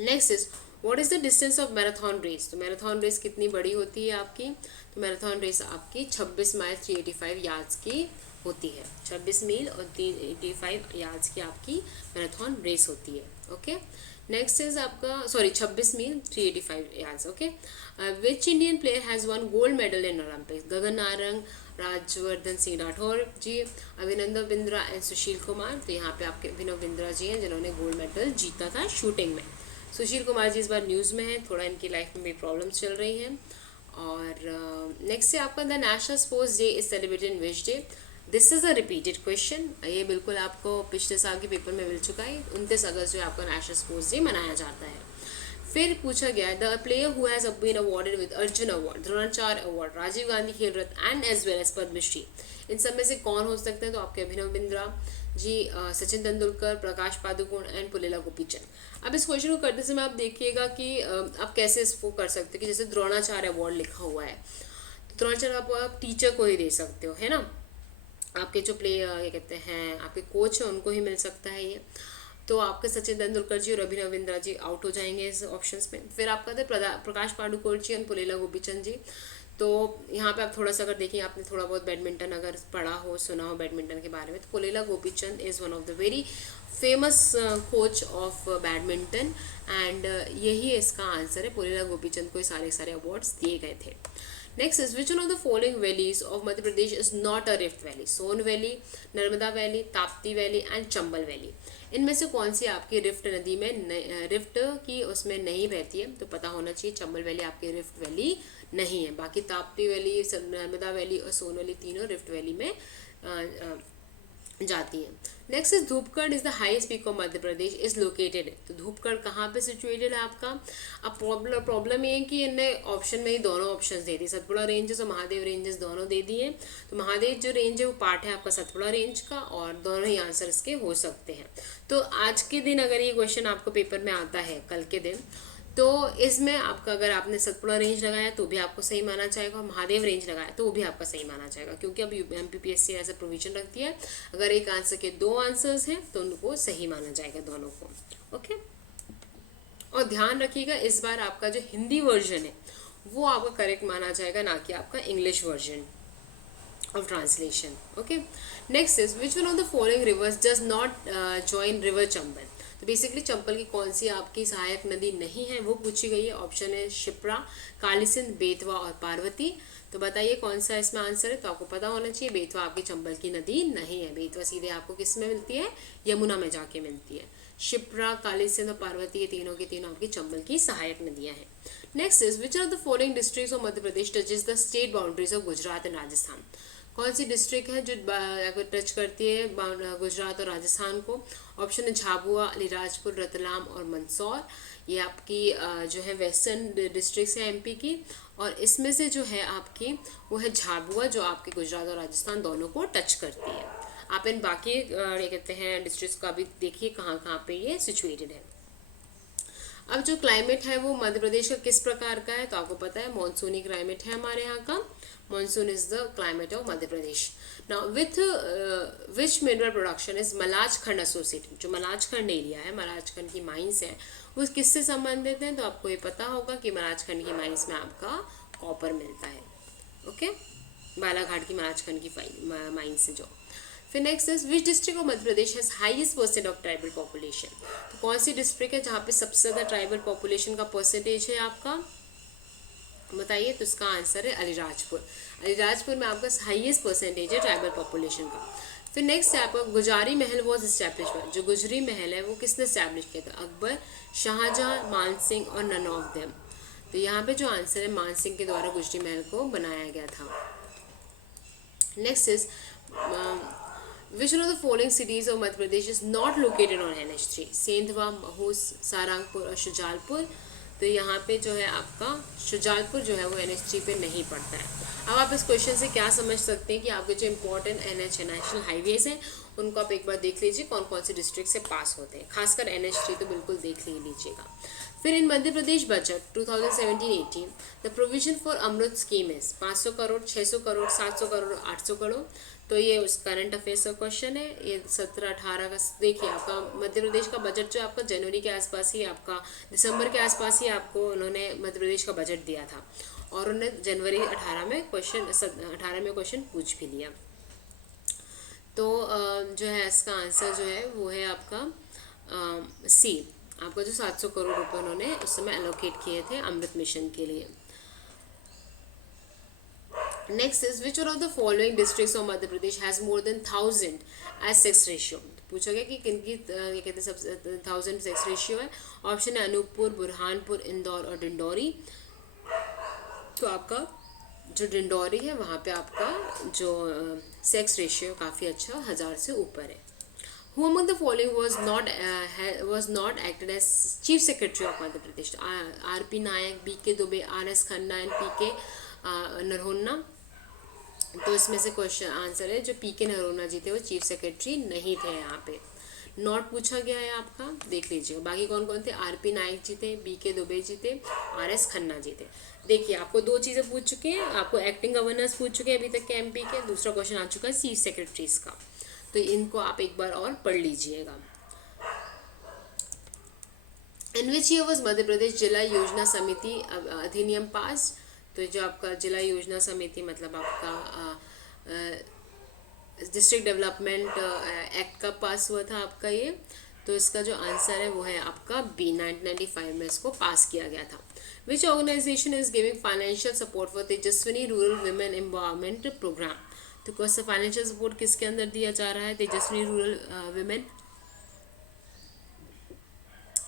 Next is what is the distance of marathon race. तो मैराथन रेस कितनी बड़ी होती है आपकी, तो मैराथन रेस आपकी 26 माइल 385 यार्ड्स की होती है। 26 मील और 385 यार्ड्स की आपकी मैराथन रेस होती है। ओके, नेक्स्ट इज आपका 26 मील 385 yards. Okay, which Indian player has won gold medal in olympics. Gagan Narang, Rajyavardhan Singh Rathore ji, Abhinandan Bindra and Sushil Kumar. तो यहाँ पे आपके अभिनव बिंद्रा जी हैं जिन्होंने गोल्ड मेडल जीता था शूटिंग में। सुशील कुमार जी इस बार न्यूज़ में है, थोड़ा इनकी लाइफ में भी प्रॉब्लम्स चल रही हैं। और नेक्स्ट है आपका the national sports day is celebrated in which day. This is a repeated question, ये बिल्कुल आपको पिछले साल के पेपर में मिल चुका है। 29 अगस्त जो आपका नेशनल स्पोर्ट्स डे मनाया जाता है। फिर पूछा गया the player who has been awarded with Arjuna award, Dronacharya award, Rajiv Gandhi Khel Ratna and as well as Padma Shri, इन सब में से कौन हो सकते हैं। तो आपके अभिनव बिंद्रा जी, सचिन तेंदुलकर, प्रकाश पादुकोण एंड पुलेला गोपीचंद। अब इस क्वेश्चन को करते समय आप देखिएगा कि आप कैसे इसको कर सकते हो कि जैसे द्रोणाचार्य अवार्ड लिखा हुआ है, तो द्रोणाचार्य आप टीचर को ही दे सकते हो, है ना। आपके जो ये कहते हैं आपके कोच हैं उनको ही मिल सकता है ये। तो आपके सचिन तेंदुलकर जी और अभिनव बिंद्रा जी आउट हो जाएंगे इस ऑप्शंस में। फिर आपका थे प्रकाश पादुकोण जी और पुलेला गोपीचंद जी। तो यहाँ पे आप थोड़ा सा अगर देखें, आपने थोड़ा बहुत बैडमिंटन अगर पढ़ा हो, सुना हो बैडमिंटन के बारे में, तो Pullela Gopichand is one of the very famous coach of badminton and यही इसका आंसर है। पुलेला गोपीचंद को सारे सारे अवार्ड्स दिए गए थे। Next is which one of the following valleys of Madhya Pradesh is not a rift valley. Son valley, Narmada valley, Tapti valley and Chambal valley. इनमें से कौन सी आपकी रिफ्ट नदी में रिफ्ट की उसमें नहीं बहती है, तो पता होना चाहिए चंबल वैली आपकी रिफ्ट वैली नहीं है। बाकी ताप्ती वैली, नर्मदा वैली और सोन वैली तीनों रिफ्ट वैली में जाती है। Next is Dhupgarh is the highest peak of Madhya Pradesh is located. तो धूपगढ़ कहाँ पे सिचुएटेड है आपका? अब प्रॉब्लम ये है कि इनने ऑप्शन में ही दोनों ऑप्शन दे दिए, सतपुड़ा रेंजेस और महादेव रेंजेस दोनों दे दिए। तो महादेव जो रेंज है वो पार्ट है आपका सतपुड़ा रेंज का, और दोनों ही आंसर इसके हो सकते हैं। तो आज के दिन अगर ये क्वेश्चन आपको पेपर में आता है कल के दिन, तो इसमें आपका अगर आपने सतपुड़ा रेंज लगाया तो भी आपको सही माना जाएगा, महादेव रेंज लगाया तो वो भी आपका सही माना जाएगा, क्योंकि अब एमपीपीएससी ऐसा प्रोविजन रखती है अगर एक आंसर के दो आंसर्स हैं तो उनको सही माना जाएगा दोनों को। ओके, और ध्यान रखिएगा इस बार आपका जो हिंदी वर्जन है वो आपका करेक्ट माना जाएगा, ना कि आपका English version of translation. Okay, next is which one of the following rivers does not join river Chambal? तो बेसिकली चंबल की कौन सी आपकी सहायक नदी नहीं है वो पूछी गई है। ऑप्शन है शिप्रा, कालीसिंध, बेतवा और पार्वती। तो बताइए कौन सा इसमें आंसर है? तो आपको पता होना चाहिए बेतवा आपकी चंबल की नदी नहीं है। बेतवा सीधे आपको किस में मिलती है? यमुना में जाके मिलती है। शिप्रा, कालीसिंध और पार्वती ये तीनों के तीनों आपकी चंबल की सहायक नदियां हैं। Next is which of the following districts of Madhya Pradesh touches the state boundaries of Gujarat and Rajasthan? कौन सी डिस्ट्रिक्ट है जो टच करती है गुजरात और राजस्थान को? ऑप्शन है झाबुआ, अलीराजपुर, रतलाम और मंदसौर। ये आपकी जो है वेस्टर्न डिस्ट्रिक्ट है एमपी की, और इसमें से जो है आपकी वो है झाबुआ, जो आपके गुजरात और राजस्थान दोनों को टच करती है। आप इन बाकी ये कहते हैं डिस्ट्रिक्ट्स का भी देखिए कहाँ कहाँ पे ये सिचुएटेड है। अब जो क्लाइमेट है वो मध्य प्रदेश का किस प्रकार का है? तो आपको पता है मॉनसूनी क्लाइमेट है हमारे यहाँ का। Monsoon is the climate of Madhya Pradesh. Now with which mineral production is Malajkhand associated? जो मलाजखंड एरिया है, मलाजखंड की माइंस है, वो किससे संबंधित है? तो आपको ये पता होगा कि मलाजखंड की माइंस में आपका कॉपर मिलता है। ओके, बालाघाट की मलाजखंड की माइंस से जो। फिर next is which district of Madhya Pradesh has highest percent of tribal population? तो कौन सी डिस्ट्रिक्ट है जहाँ पे सबसे ज़्यादा ट्राइबल पॉपुलेशन का परसेंटेज है आपका? बताइए। तो इसका आंसर है अलीराजपुर। अलीराजपुर में आपका हाईएस्ट परसेंटेज है ट्राइबल पॉपुलेशन का। फिर नेक्स्ट है आपका गुजारी महल वॉज इस्टेब्लिश बाय। जो गुजरी महल है वो किसने इस्टेब्लिश किया था? अकबर, शाहजहां, मान सिंह और नन ऑफ देम। तो यहाँ पे जो आंसर है मान सिंह के द्वारा गुजरी महल को बनाया गया था। Next is which one of the following cities of Madhya Pradesh is not located on NH3? Sendhwa, Mhow, Sarangpur और शुजालपुर। तो यहाँ पे जो है आपका शुजालपुर जो है वो NH3 पे नहीं पड़ता है। अब आप इस क्वेश्चन से क्या समझ सकते हैं कि आपके जो इंपॉर्टेंट NH नेशनल हाईवेज हैं उनको आप एक बार देख लीजिए कौन कौन से डिस्ट्रिक्ट से पास होते हैं, खासकर NH3 तो बिल्कुल देख ही लीजिएगा। फिर in Madhya Pradesh budget 2017-18 the provision for Amrut scheme is 500 crore, 600 crore, 700 crore, 800 crore. तो ये उस करंट अफेयर्स का क्वेश्चन है। ये 17-18 का देखिए आपका मध्य प्रदेश का बजट जो आपका जनवरी के आसपास ही आपका दिसंबर के आसपास ही आपको उन्होंने मध्य प्रदेश का बजट दिया था, और उन्होंने जनवरी 18 में क्वेश्चन पूछ भी लिया। तो जो है इसका आंसर जो है वो है आपका सी। आपका जो 700 करोड़ रुपए उन्होंने उस समय एलोकेट किए थे अमृत मिशन के लिए। Next is which one of the following districts of Madhya Pradesh has more than 1000 as sex ratio? पूछा गया कि किनकी ये कहते हैं सब 1000 सेक्स रेशियो है। ऑप्शन है अनूपपुर, बुरहानपुर, इंदौर और डिंडौरी। तो आपका जो डिंडौरी है वहाँ पे आपका जो सेक्स रेशियो काफ़ी अच्छा 1000 से ऊपर है। Who among the following was not acted as Chief Secretary of Madhya Pradesh? R.P. Nayak, B.K. Dubey, R.S. Khanna and P.K. नरहोन्ना। तो इसमें से क्वेश्चन आंसर है जो P.K. नरहोन्ना जी थे वो चीफ सेक्रेटरी नहीं थे। यहाँ पे नॉट पूछा गया है आपका, देख लीजिए। बाकी कौन कौन थे? R.P. नायक जी थे, B.K. दुबे जी थे, R.S. खन्ना जी थे। देखिए आपको दो चीज़ें पूछ चुके हैं, आपको एक्टिंग गवर्नर्स पूछ चुके हैं अभी तक के एमपी के, दूसरा क्वेश्चन आ चुका है चीफ सेक्रेटरीज का। तो इनको आप एक बार और पढ़ लीजिएगा। इन which year was Madhya Pradesh जिला योजना समिति अधिनियम पास? तो जो आपका जिला योजना समिति मतलब आपका डिस्ट्रिक्ट डेवलपमेंट एक्ट का पास हुआ था आपका ये। तो इसका जो आंसर है वो है आपका बी। 1995 में इसको पास किया गया था। Which organisation is giving financial support for Tejaswini rural women empowerment programme? तो कौन सा फाइनेंशियल सपोर्ट किसके अंदर दिया जा रहा है? Tejaswini rural women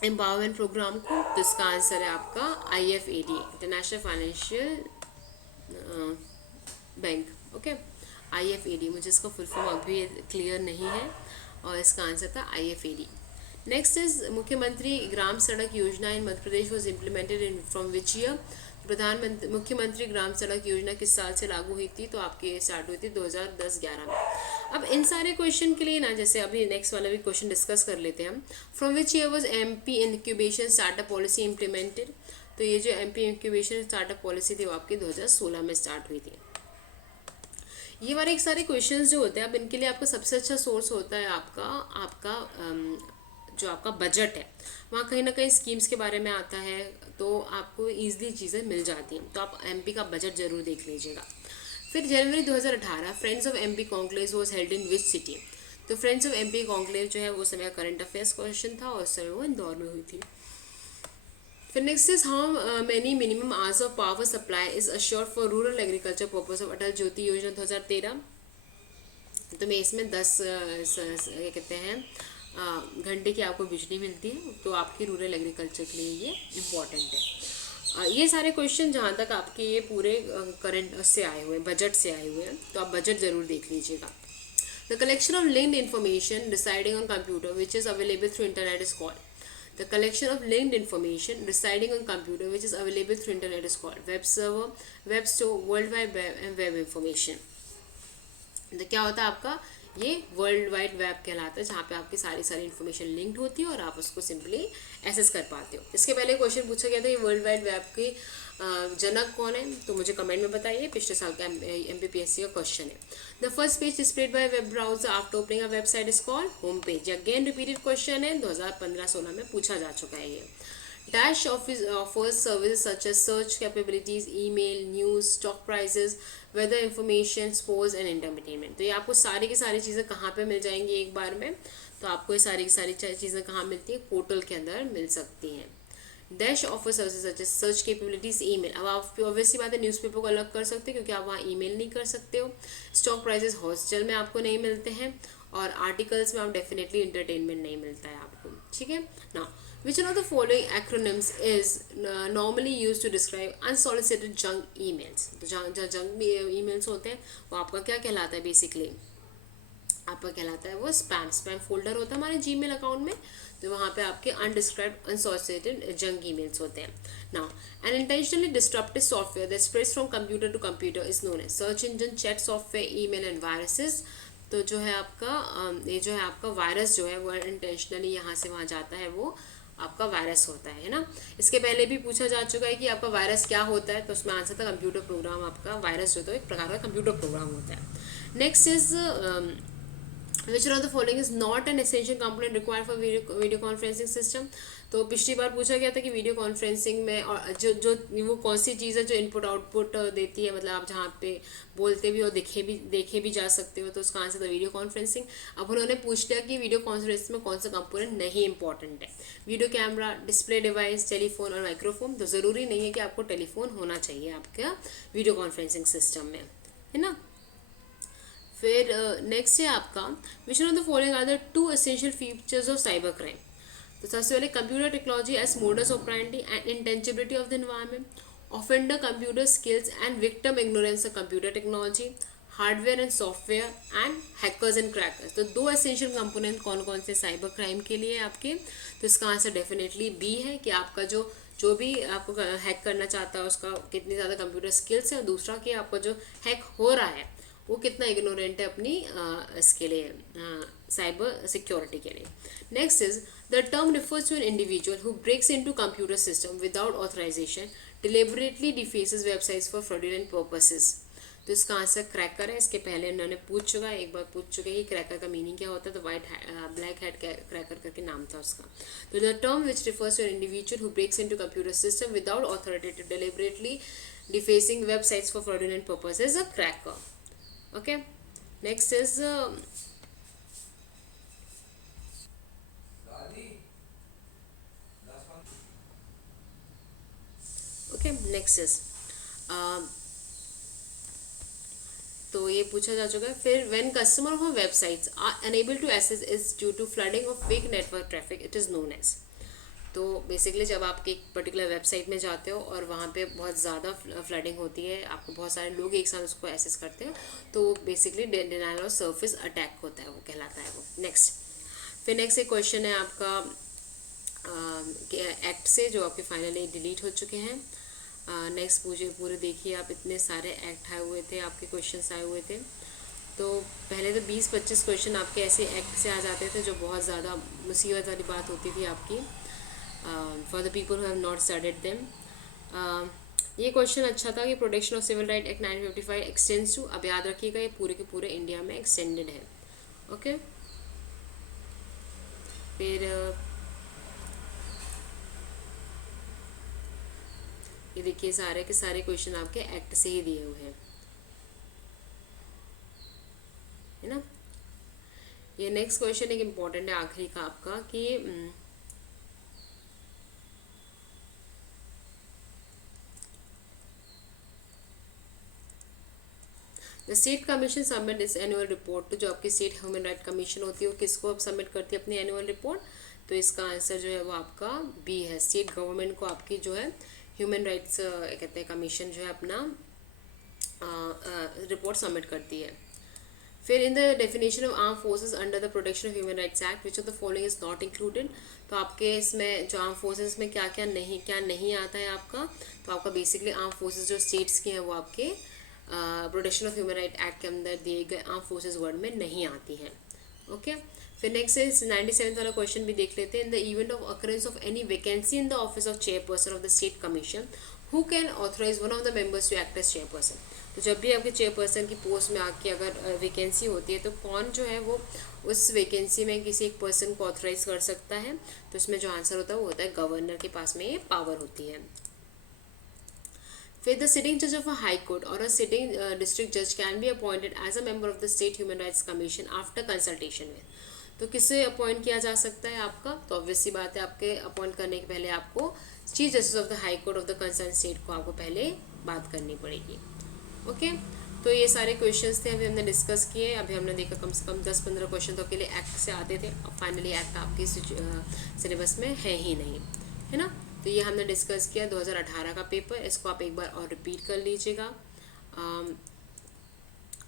empowerment programme को। तो इसका आंसर है आपका IFAD, international financial bank. Okay, IFAD, मुझे इसका फुल फॉर्म अभी क्लियर नहीं है, और इसका आंसर था IFAD। नेक्स्ट इज मुख्यमंत्री Gram Sadak Yojana in Madhya Pradesh was implemented in from which year. Pradhanmantri Mukhyamantri Gram Sadak योजना किस साल से लागू हुई थी, तो आपकी स्टार्ट हुई थी 2010-11 में। अब इन सारे क्वेश्चन के लिए ना, जैसे अभी नेक्स्ट वाला भी क्वेश्चन डिस्कस कर लेते हैं हम। From which year was MP incubation startup policy implemented, तो ये जो MP इंक्यूबेशन स्टार्टअप पॉलिसी थी वो आपकी 2016 में स्टार्ट हुई थी। ये वाले एक सारे क्वेश्चंस जो होते हैं, अब इनके लिए आपका सबसे अच्छा सोर्स होता है आपका आपका जो आपका बजट है, वहाँ कहीं ना कहीं स्कीम्स के बारे में आता है, तो आपको ईजिली चीज़ें मिल जाती हैं। तो आप MP का बजट जरूर देख लीजिएगा। फिर जनवरी 2018 friends of MP conclave was held in which city, तो फ्रेंड्स ऑफ MP कॉन्क्लेव जो है वो समय करंट अफेयर्स क्वेश्चन था, और उस समय वो इंदौर में हुई थी। फिर next is how many minimum hours of power supply is assured for rural agriculture purpose of Atal Jyoti Yojana 2013। तो मैं इसमें 10 क्या कहते हैं घंटे की आपको बिजली मिलती है, तो आपकी रूरल एग्रीकल्चर के लिए ये इम्पॉर्टेंट है। ये सारे क्वेश्चन जहाँ तक आपके ये पूरे करंट से आए हुए हैं, बजट से आए हुए हैं, तो आप बजट ज़रूर देख लीजिएगा। The collection of linked information residing on computer which is available through internet is called, the collection of linked information residing on computer which is available through internet is called web server, web store, world wide web and web information। तो क्या होता है आपका, ये world wide web कहलाता है, जहाँ पे आपकी सारी इन्फॉर्मेशन लिंक्ड होती है और आप उसको सिंपली एक्सेस कर पाते हो। इसके पहले क्वेश्चन पूछा गया था ये वर्ल्ड वाइड वेब की जनक कौन है, तो मुझे कमेंट में बताइए। पिछले साल का MPPSC का क्वेश्चन है। The first page displayed bye web browser after opening a website is called home page. Again repeated question है, 2015-16 में पूछा जा चुका है ये। Dash offers services such as search capabilities, email, news, stock prices, weather information, sports and entertainment। तो ये आपको सारी की सारी चीज़ें कहाँ पे मिल जाएंगी एक बार में, तो आपको ये सारी की सारी चीज़ें कहाँ मिलती है, पोर्टल के अंदर मिल सकती हैं। Dash offer services such as search capabilities, email. अब आप ऑब्वियसली बात है न्यूज़पेपर को अलग कर सकते हो क्योंकि आप वहाँ ईमेल नहीं कर सकते हो। स्टॉक प्राइजेस हॉस्टल में आपको नहीं मिलते हैं, और आर्टिकल्स में आप डेफिनेटली इंटरटेनमेंट नहीं मिलता है आपको, ठीक है ना। Which one of the following acronyms is normally used to describe unsolicited junk emails? तो जो जंक emails होते हैं वो आपका क्या कहलाता है, बेसिकली आपका कहलाता है वो स्पैम फोल्डर होता है हमारे जीमेल अकाउंट में, तो वहाँ पे आपके अनडिस्क्राइब्ड अनसोलिसिटेड जंक ईमेल्स होते हैं। Now an intentionally disruptive software that spreads from computer to computer is known as search engine, chat software, email and viruses. तो जो है आपका ये जो है आपका वायरस जो है वो इंटेंशनली यहाँ से वहाँ जाता है, वो आपका वायरस होता है ना। इसके पहले भी पूछा जा चुका है कि आपका वायरस क्या होता है, तो उसमें आंसर था कंप्यूटर प्रोग्राम। आपका वायरस जो तो एक प्रकार का कंप्यूटर प्रोग्राम होता है। Next is which one of the following is not an essential component required for video conferencing system। तो पिछली बार पूछा गया था कि वीडियो कॉन्फ्रेंसिंग में और जो वो कौन सी चीज़ है जो इनपुट आउटपुट देती है, मतलब आप जहाँ पे बोलते भी हो देखे भी जा सकते हो, तो उसका आंसर था वीडियो कॉन्फ्रेंसिंग। अब उन्होंने पूछ लिया कि वीडियो कॉन्फ्रेंसिंग में कौन सा कंपोनेंट नहीं इंपॉर्टेंट है, video camera, display device, telephone और माइक्रोफोन। तो ज़रूरी नहीं है कि आपको टेलीफोन होना चाहिए आपका वीडियो कॉन्फ्रेंसिंग सिस्टम में, है ना। फिर नेक्स्ट है आपका which one of the following are the two essential features of cyber crime. तो सबसे पहले computer technology as modus operandi and intangibility of the environment, offender computer skills and victim ignorance of computer technology, hardware and software and hackers and crackers. तो दो essential component कौन कौन से cyber crime के लिए आपके, तो इसका आंसर डेफिनेटली बी है कि आपका जो भी आपको हैक करना चाहता है उसका कितनी ज़्यादा कंप्यूटर स्किल्स है, और दूसरा कि आपका जो हैक हो रहा है वो कितना इग्नोरेंट है अपनी इसके लिए साइबर सिक्योरिटी के लिए। Next is the term refers to an individual who breaks into computer system without authorisation, deliberately defaces websites for fraudulent purposes. तो इसका आंसर क्रैकर है। इसके पहले उन्होंने पूछ चुका है, एक बार पूछ चुके हैं कि क्रैकर का मीनिंग क्या होता है, तो ब्लैक हैट क्रैकर करके नाम था उसका। तो the term which refers to an individual who breaks into computer system without authoritative deliberately defacing websites for fraudulent purposes a cracker. Okay, next is okay, next is तो ये पूछा जा चुका है। फिर when customer of websites are unable to access is due to flooding of weak network traffic, it is known as। तो basically जब आप एक पर्टिकुलर वेबसाइट में जाते हो और वहाँ पे बहुत ज़्यादा फ्लडिंग होती है, आपको बहुत सारे लोग एक साथ उसको एक्सेस करते हैं, तो basically denial of service attack होता है, वो कहलाता है वो। नेक्स्ट, फिर नेक्स्ट एक क्वेश्चन है आपका एक्ट से, जो आपके फाइनली डिलीट हो चुके हैं। नेक्स्ट पूरे देखिए आप, इतने सारे एक्ट आए हुए थे, आपके क्वेश्चंस आए हुए थे। तो पहले तो 20-25 क्वेश्चन आपके ऐसे एक्ट से आ जाते थे जो बहुत ज़्यादा मुसीबत वाली बात होती थी आपकी, for the people who have not studied them. ये क्वेश्चन अच्छा था कि protection of civil right act 1955 extends to, अब याद रखिएगा ये पूरे के पूरे इंडिया में एक्सटेंडेड है। ओके, फिर ये देखिए सारे के सारे क्वेश्चन आपके एक्ट से ही दिए हुए हैं, है ना। ये नेक्स्ट क्वेश्चन एक इम्पॉर्टेंट है आखिरी का आपका कि द स्टेट कमीशन सबमिट इस एनुअल रिपोर्ट, तो जो आपकी स्टेट ह्यूमन राइट कमीशन होती है वो किसको अब सबमिट करती है अपनी एनुअल रिपोर्ट, तो इसका आंसर जो है वो आपका बी है। स्टेट गवर्नमेंट को आपकी जो है ह्यूमन राइट्स कहते हैं कमीशन जो है अपना रिपोर्ट सबमिट करती है। फिर in the definition of arm forces under the protection of human rights act which of the following is not included, तो आपके इसमें जो आर्म फोर्सेस में क्या क्या नहीं आता है आपका, तो आपका बेसिकली आर्म फोर्सेस जो स्टेट्स के हैं वो आपके protection of human right act के अंदर दिए गए आर्म फोर्सेस वर्ड में नहीं आती हैं। ओके, फिर नेक्स्ट है 97 वाला क्वेश्चन भी देख लेते हैं। In the event of occurrence of any vacancy in the office of chairperson of the state commission who can authorise one of the members to act as chairperson, तो जब भी आपके चेयरपर्सन की पोस्ट में आके अगर वैकेंसी होती है तो कौन जो है वो उस वैकेंसी में किसी एक पर्सन को ऑथराइज कर सकता है, तो इसमें जो आंसर होता है वो होता है गवर्नर के पास में ये पावर होती है। फिर द सिटिंग जज ऑफ अ हाई कोर्ट और अ सिटिंग डिस्ट्रिक्ट जज can be appointed as a member of the state human rights commission after consultation में, तो किसे अपॉइंट किया जा सकता है आपका, तो ऑब्वियस सी बात है आपके अपॉइंट करने के पहले आपको chief justice of the high court of the concern state को आपको पहले बात करनी पड़ेगी। ओके, तो ये सारे क्वेश्चंस थे अभी हमने डिस्कस किए। अभी हमने देखा कम से कम 10-15 क्वेश्चन तो अकेले एक्ट से आते थे, अब फाइनली एक्ट आपके सिलेबस में है ही नहीं, है ना। तो ये हमने डिस्कस किया 2018 का पेपर, इसको आप एक बार और रिपीट कर लीजिएगा,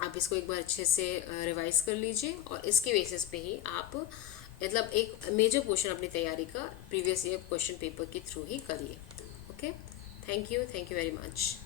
आप इसको एक बार अच्छे से रिवाइज कर लीजिए और इसके बेसिस पे ही आप मतलब एक मेजर पोर्शन अपनी तैयारी का प्रीवियस ईयर क्वेश्चन पेपर के थ्रू ही करिए। Okay, thank you very much.